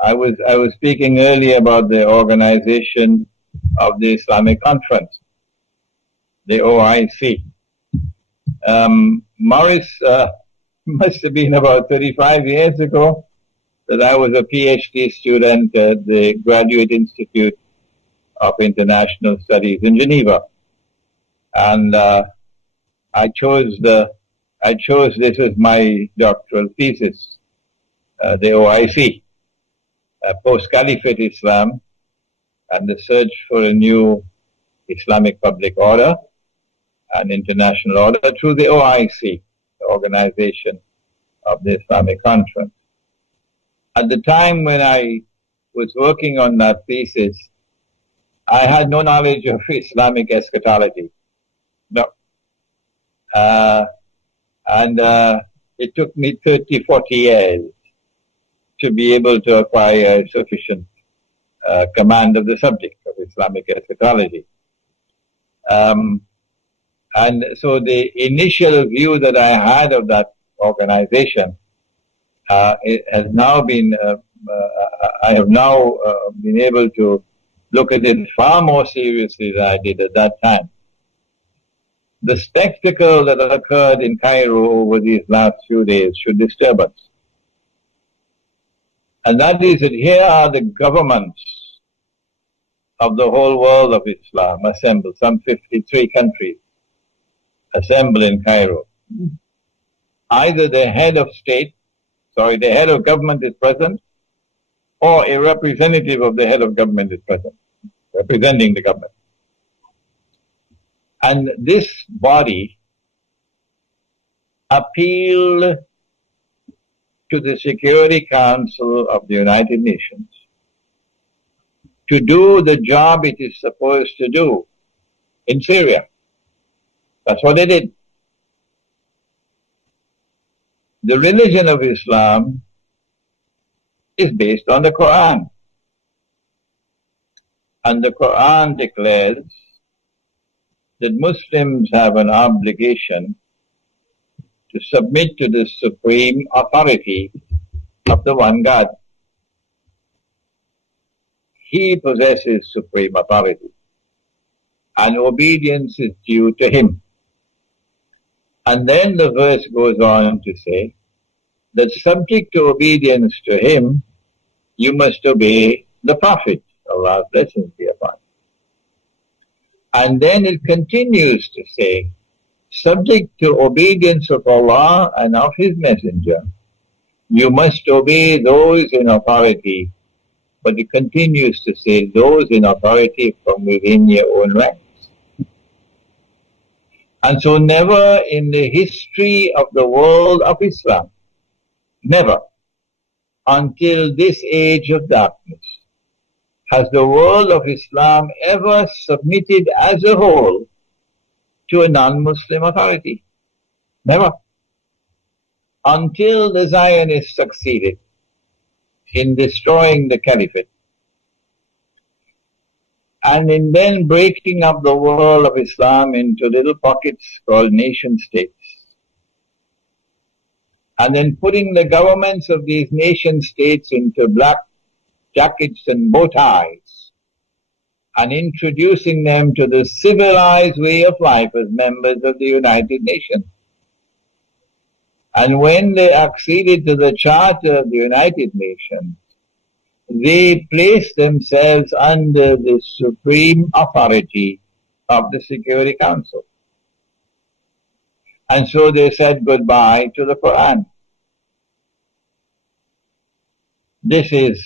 I was speaking earlier about the organization of the Islamic Conference, the OIC. Morris must have been about 35 years ago that I was a PhD student at the Graduate Institute of International Studies in Geneva, and I chose this as my doctoral thesis, the OIC, Post-Caliphate Islam and the Search for a New Islamic Public Order and International Order through the OIC, the Organization of the Islamic Conference. At the time when I was working on that thesis, I had no knowledge of Islamic eschatology. No. And it took me 30, 40 years to be able to acquire sufficient command of the subject of Islamic eschatology. And so the initial view that I had of that organization, it has now been, I have now been able to look at it far more seriously than I did at that time. The spectacle that occurred in Cairo over these last few days should disturb us. And that is that here are the governments of the whole world of Islam assembled, some 53 countries assembled in Cairo. Either the head of state, the head of government is present, or a representative of the head of government is present, representing the government. And this body appealed to the Security Council of the United Nations to do the job it is supposed to do in Syria. That's what they did. The religion of Islam is based on the Quran. And the Quran declares that Muslims have an obligation to submit to the supreme authority of the one God. He possesses supreme authority, and obedience is due to him. And then the verse goes on to say that subject to obedience to him, you must obey the Prophet. Allah's blessings be upon him. And then it continues to say, subject to obedience of Allah and of His Messenger, you must obey those in authority. But it continues to say, those in authority from within your own ranks. And so never in the history of the world of Islam, never, until this age of darkness, has the world of Islam ever submitted as a whole to a non-Muslim authority. Never. Until the Zionists succeeded in destroying the caliphate and in then breaking up the world of Islam into little pockets called nation states, and then putting the governments of these nation states into black jackets and bow ties, and introducing them to the civilized way of life as members of the United Nations. And when they acceded to the Charter of the United Nations, they placed themselves under the supreme authority of the Security Council. And so they said goodbye to the Quran. This is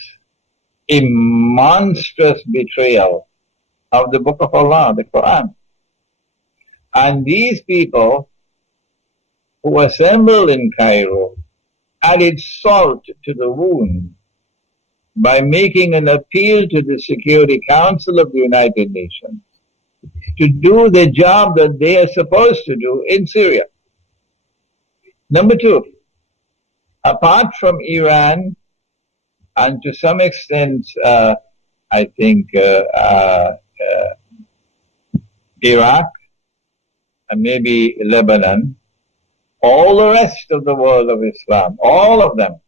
a monstrous betrayal of the Book of Allah, the Quran. And these people who assembled in Cairo added salt to the wound by making an appeal to the Security Council of the United Nations to do the job that they are supposed to do in Syria. Number two, apart from Iran and to some extent, I think, Iraq and maybe Lebanon, all the rest of the world of Islam, all of them,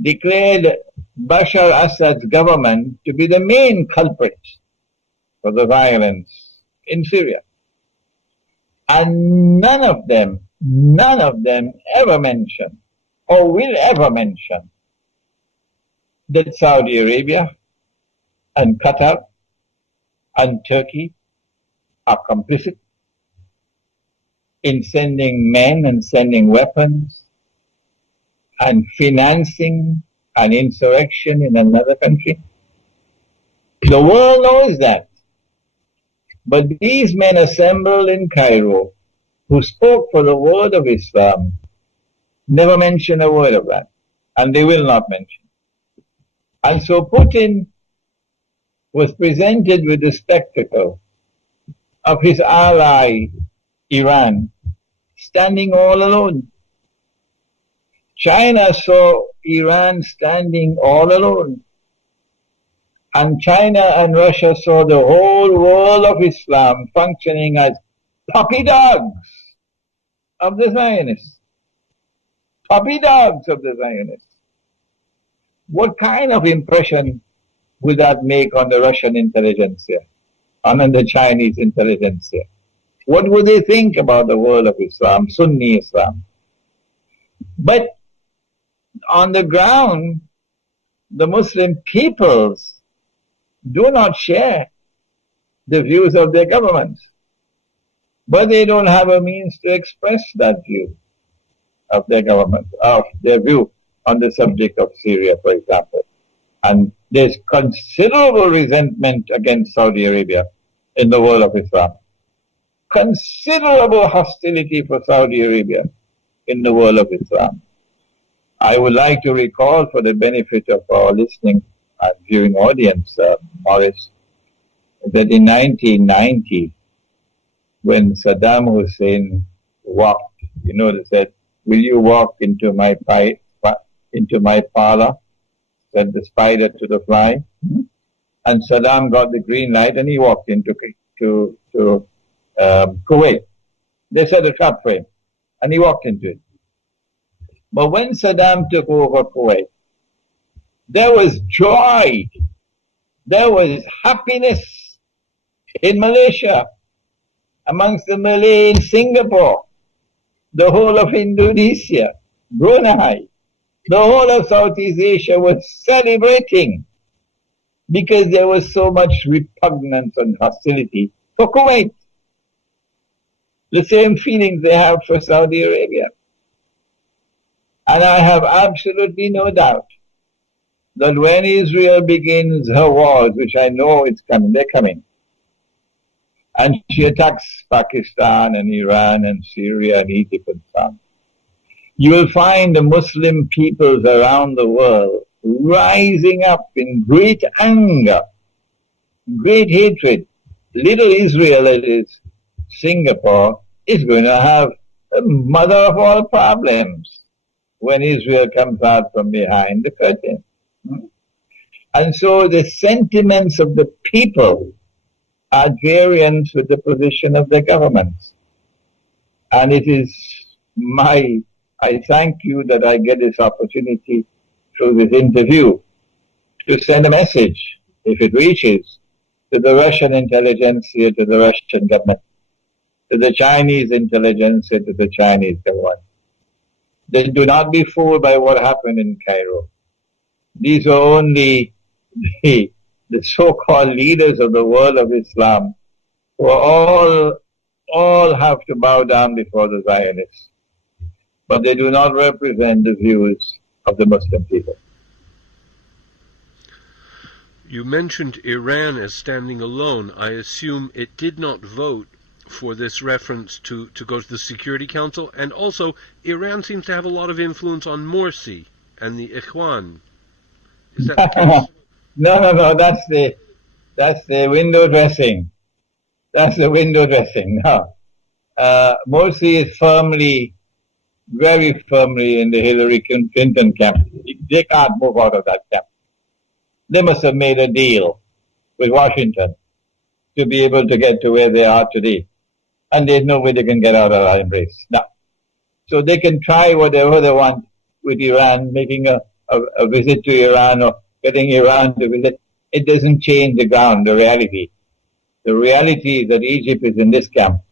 declared Bashar al-Assad's government to be the main culprit for the violence in Syria. And none of them ever mention or will ever mention that Saudi Arabia and Qatar and Turkey are complicit in sending men and sending weapons and financing an insurrection in another country. The world knows that. But these men assembled in Cairo, who spoke for the word of Islam, never mention a word of that. And they will not mention. And so Putin was presented with the spectacle of his ally, Iran, standing all alone. China saw Iran standing all alone. And China and Russia saw the whole world of Islam functioning as puppy dogs of the Zionists. Puppy dogs of the Zionists. What kind of impression would that make on the Russian intelligentsia, on the Chinese intelligentsia? What would they think about the world of Islam, Sunni Islam? But on the ground, the Muslim peoples do not share the views of their governments, but they don't have a means to express that view of their government, of their view on the subject of Syria, for example. And there's considerable resentment against Saudi Arabia in the world of Islam. Considerable hostility for Saudi Arabia in the world of Islam. I would like to recall, for the benefit of our listening and viewing audience, Morris, that in 1990, when Saddam Hussein walked, they said, "Will you walk into my parlor?" Said the spider to the fly. And Saddam got the green light and he walked into Kuwait. They set a trap for him and he walked into it. But when Saddam took over Kuwait, there was joy, there was happiness in Malaysia, amongst the Malay in Singapore, the whole of Indonesia, Brunei, the whole of Southeast Asia was celebrating because there was so much repugnance and hostility for Kuwait. The same feelings they have for Saudi Arabia. And I have absolutely no doubt that when Israel begins her wars, which I know it's coming, they're coming, and she attacks Pakistan and Iran and Syria and Egypt and so on, you will find the Muslim peoples around the world rising up in great anger, great hatred. Little Israel, that is Singapore, is going to have the mother of all problems when Israel comes out from behind the curtain. And so the sentiments of the people are at variance with the position of the governments. And it is I thank you that I get this opportunity through this interview to send a message, if it reaches, to the Russian intelligentsia, to the Russian government, to the Chinese intelligentsia, to the Chinese government. They do not be fooled by what happened in Cairo. These are only the so-called leaders of the world of Islam who all have to bow down before the Zionists. But they do not represent the views of the Muslim people. You mentioned Iran as standing alone. I assume it did not vote for this reference to go to the Security Council. And also, Iran seems to have a lot of influence on Morsi and the Ikhwan. Is that the case? No, that's the window dressing. That's the window dressing. No. Morsi is very firmly in the Hillary Clinton camp. They can't move out of that camp. They must have made a deal with Washington to be able to get to where they are today. And there's no way they can get out of that embrace. No. So they can try whatever they want with Iran, making a visit to Iran getting Iran to visit, it doesn't change the ground, the reality. The reality is that Egypt is in this camp.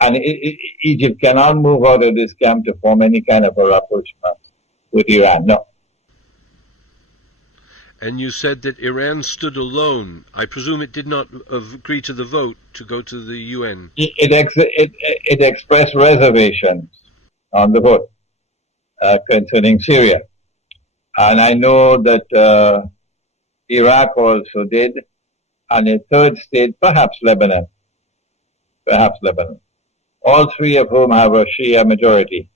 And Egypt cannot move out of this camp to form any kind of a rapprochement with Iran, no. And you said that Iran stood alone. I presume it did not agree to the vote to go to the UN. It expressed reservations on the vote concerning Syria. And I know that Iraq also did, and a third state, perhaps Lebanon. All three of whom have a Shia majority.